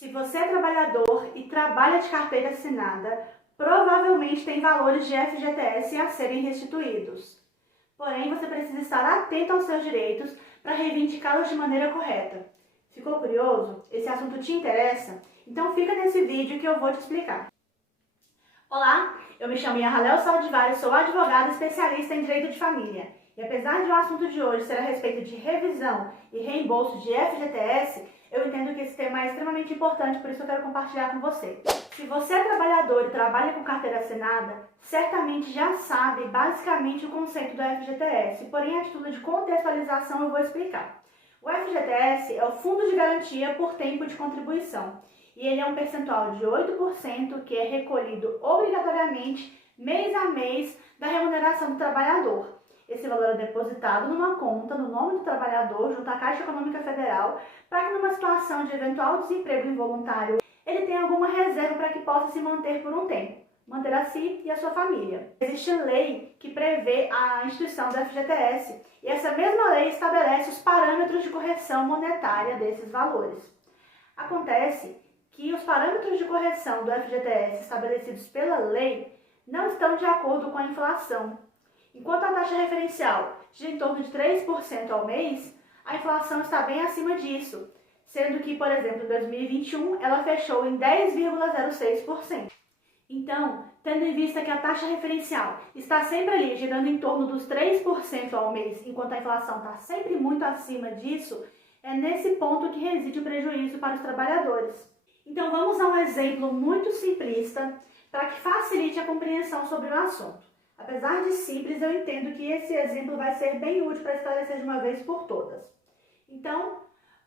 Se você é trabalhador e trabalha de carteira assinada, provavelmente tem valores de FGTS a serem restituídos. Porém, você precisa estar atento aos seus direitos para reivindicá-los de maneira correta. Ficou curioso? Esse assunto te interessa? Então fica nesse vídeo que eu vou te explicar. Olá, eu me chamo Yahalel Saldivari, sou advogada especialista em direito de família. E apesar de o assunto de hoje ser a respeito de revisão e reembolso de FGTS, eu entendo que esse tema é extremamente importante, por isso eu quero compartilhar com você. Se você é trabalhador e trabalha com carteira assinada, certamente já sabe basicamente o conceito do FGTS, porém a título de contextualização eu vou explicar. O FGTS é o Fundo de Garantia por Tempo de Contribuição, e ele é um percentual de 8% que é recolhido obrigatoriamente mês a mês da remuneração do trabalhador. Esse valor é depositado numa conta no nome do trabalhador junto à Caixa Econômica Federal para que numa situação de eventual desemprego involuntário ele tenha alguma reserva para que possa se manter por um tempo, manter a si e a sua família. Existe lei que prevê a instituição do FGTS e essa mesma lei estabelece os parâmetros de correção monetária desses valores. Acontece que os parâmetros de correção do FGTS estabelecidos pela lei não estão de acordo com a inflação. Enquanto a taxa referencial gira em torno de 3% ao mês, a inflação está bem acima disso, sendo que, por exemplo, em 2021 ela fechou em 10,06%. Então, tendo em vista que a taxa referencial está sempre ali girando em torno dos 3% ao mês, enquanto a inflação está sempre muito acima disso, é nesse ponto que reside o prejuízo para os trabalhadores. Então vamos a um exemplo muito simplista para que facilite a compreensão sobre o assunto. Apesar de simples, eu entendo que esse exemplo vai ser bem útil para esclarecer de uma vez por todas. Então,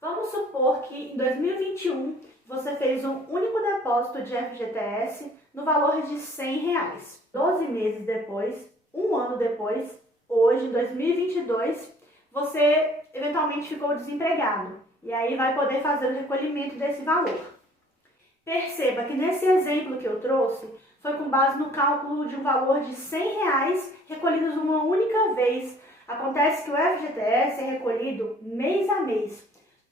vamos supor que em 2021 você fez um único depósito de FGTS no valor de R$100. 12 meses depois, um ano depois, hoje, em 2022, você eventualmente ficou desempregado e aí vai poder fazer o recolhimento desse valor. Perceba que nesse exemplo que eu trouxe, foi com base no cálculo de um valor de R$100 recolhidos uma única vez. Acontece que o FGTS é recolhido mês a mês.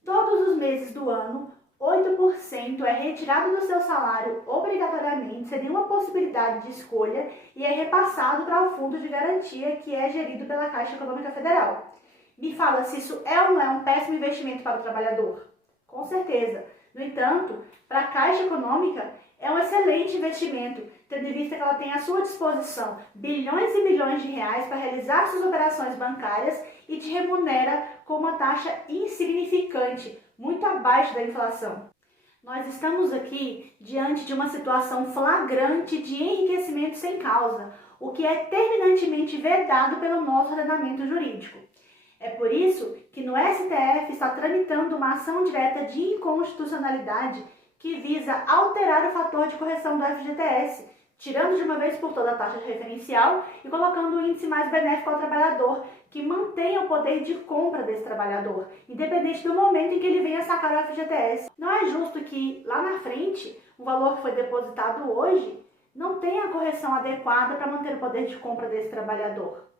Todos os meses do ano, 8% é retirado do seu salário obrigatoriamente, sem nenhuma possibilidade de escolha, e é repassado para o Fundo de Garantia, que é gerido pela Caixa Econômica Federal. Me fala se isso é ou não é um péssimo investimento para o trabalhador? Com certeza. No entanto, para a Caixa Econômica, é um excelente investimento, tendo em vista que ela tem à sua disposição bilhões e bilhões de reais para realizar suas operações bancárias e te remunera com uma taxa insignificante, muito abaixo da inflação. Nós estamos aqui diante de uma situação flagrante de enriquecimento sem causa, o que é terminantemente vedado pelo nosso ordenamento jurídico. É por isso que no STF está tramitando uma ação direta de inconstitucionalidade que visa alterar o fator de correção do FGTS, tirando de uma vez por toda a taxa referencial e colocando um índice mais benéfico ao trabalhador, que mantenha o poder de compra desse trabalhador, independente do momento em que ele venha sacar o FGTS. Não é justo que, lá na frente, o valor que foi depositado hoje não tenha a correção adequada para manter o poder de compra desse trabalhador.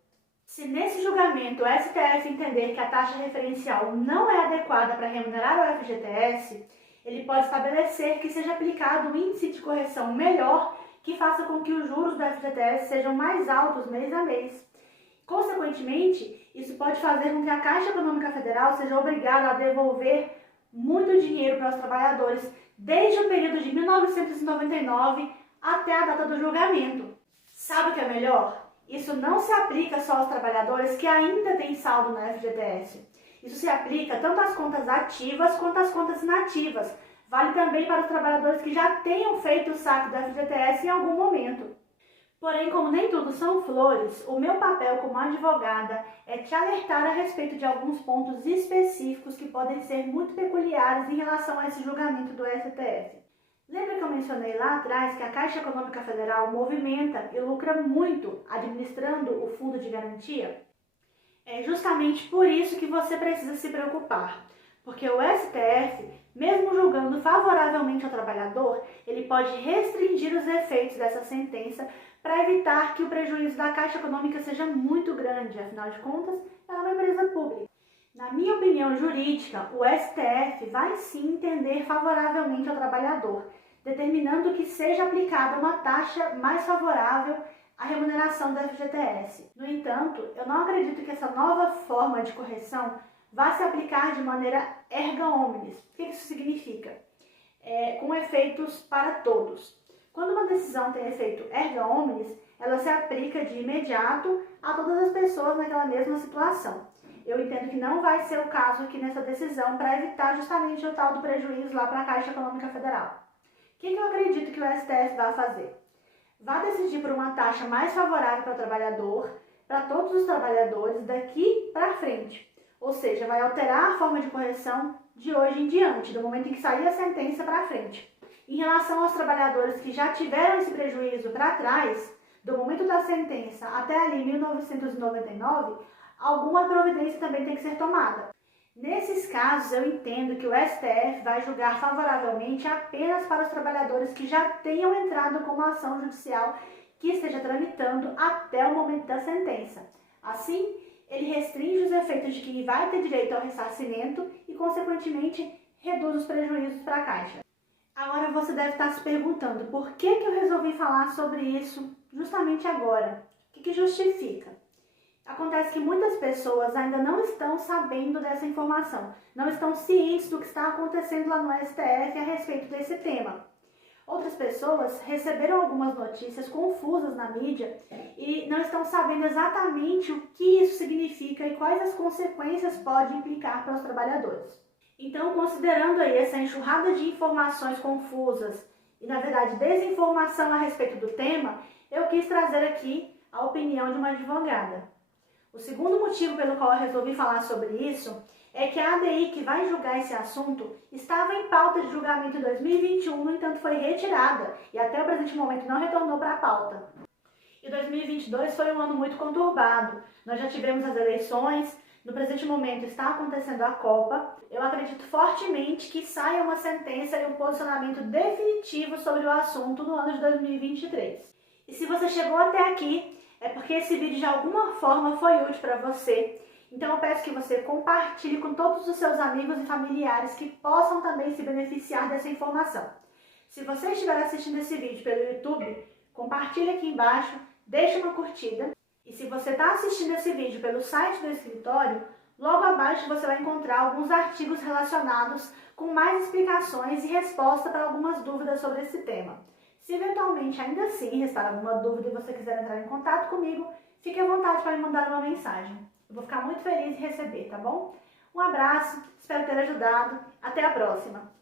Se nesse julgamento o STF entender que a taxa referencial não é adequada para remunerar o FGTS, ele pode estabelecer que seja aplicado um índice de correção melhor que faça com que os juros do FGTS sejam mais altos mês a mês. Consequentemente, isso pode fazer com que a Caixa Econômica Federal seja obrigada a devolver muito dinheiro para os trabalhadores desde o período de 1999 até a data do julgamento. Sabe o que é melhor? Isso não se aplica só aos trabalhadores que ainda têm saldo no FGTS. Isso se aplica tanto às contas ativas quanto às contas inativas. Vale também para os trabalhadores que já tenham feito o saque do FGTS em algum momento. Porém, como nem tudo são flores, o meu papel como advogada é te alertar a respeito de alguns pontos específicos que podem ser muito peculiares em relação a esse julgamento do STF. Lembra que eu mencionei lá atrás que a Caixa Econômica Federal movimenta e lucra muito administrando o Fundo de Garantia? É justamente por isso que você precisa se preocupar, porque o STF, mesmo julgando favoravelmente ao trabalhador, ele pode restringir os efeitos dessa sentença para evitar que o prejuízo da Caixa Econômica seja muito grande, afinal de contas, ela é uma empresa pública. Na minha opinião jurídica, o STF vai sim entender favoravelmente ao trabalhador, determinando que seja aplicada uma taxa mais favorável à remuneração do FGTS. No entanto, eu não acredito que essa nova forma de correção vá se aplicar de maneira erga omnes. O que isso significa? Com efeitos para todos. Quando uma decisão tem efeito erga omnes, ela se aplica de imediato a todas as pessoas naquela mesma situação. Eu entendo que não vai ser o caso aqui nessa decisão para evitar justamente o tal do prejuízo lá para a Caixa Econômica Federal. O que eu acredito que o STF vai fazer? Vai decidir por uma taxa mais favorável para o trabalhador, para todos os trabalhadores daqui para frente. Ou seja, vai alterar a forma de correção de hoje em diante, do momento em que sair a sentença para frente. Em relação aos trabalhadores que já tiveram esse prejuízo para trás, do momento da sentença até ali 1999, alguma providência também tem que ser tomada. Nesses casos, eu entendo que o STF vai julgar favoravelmente apenas para os trabalhadores que já tenham entrado com uma ação judicial que esteja tramitando até o momento da sentença. Assim, ele restringe os efeitos de quem vai ter direito ao ressarcimento e, consequentemente, reduz os prejuízos para a Caixa. Agora você deve estar se perguntando por que eu resolvi falar sobre isso justamente agora. O que justifica? Acontece que muitas pessoas ainda não estão sabendo dessa informação, não estão cientes do que está acontecendo lá no STF a respeito desse tema. Outras pessoas receberam algumas notícias confusas na mídia e não estão sabendo exatamente o que isso significa e quais as consequências pode implicar para os trabalhadores. Então, considerando aí essa enxurrada de informações confusas e, na verdade, desinformação a respeito do tema, eu quis trazer aqui a opinião de uma advogada. O segundo motivo pelo qual eu resolvi falar sobre isso é que a ADI que vai julgar esse assunto estava em pauta de julgamento em 2021, no entanto foi retirada e até o presente momento não retornou para a pauta. E 2022 foi um ano muito conturbado. Nós já tivemos as eleições, no presente momento está acontecendo a Copa. Eu acredito fortemente que saia uma sentença e um posicionamento definitivo sobre o assunto no ano de 2023. E se você chegou até aqui, é porque esse vídeo de alguma forma foi útil para você. Então eu peço que você compartilhe com todos os seus amigos e familiares que possam também se beneficiar dessa informação. Se você estiver assistindo esse vídeo pelo YouTube, compartilhe aqui embaixo, deixe uma curtida. E se você está assistindo esse vídeo pelo site do escritório, logo abaixo você vai encontrar alguns artigos relacionados com mais explicações e resposta para algumas dúvidas sobre esse tema. Se eventualmente ainda assim restar alguma dúvida e você quiser entrar em contato comigo, fique à vontade para me mandar uma mensagem. Eu vou ficar muito feliz em receber, tá bom? Um abraço, espero ter ajudado. Até a próxima!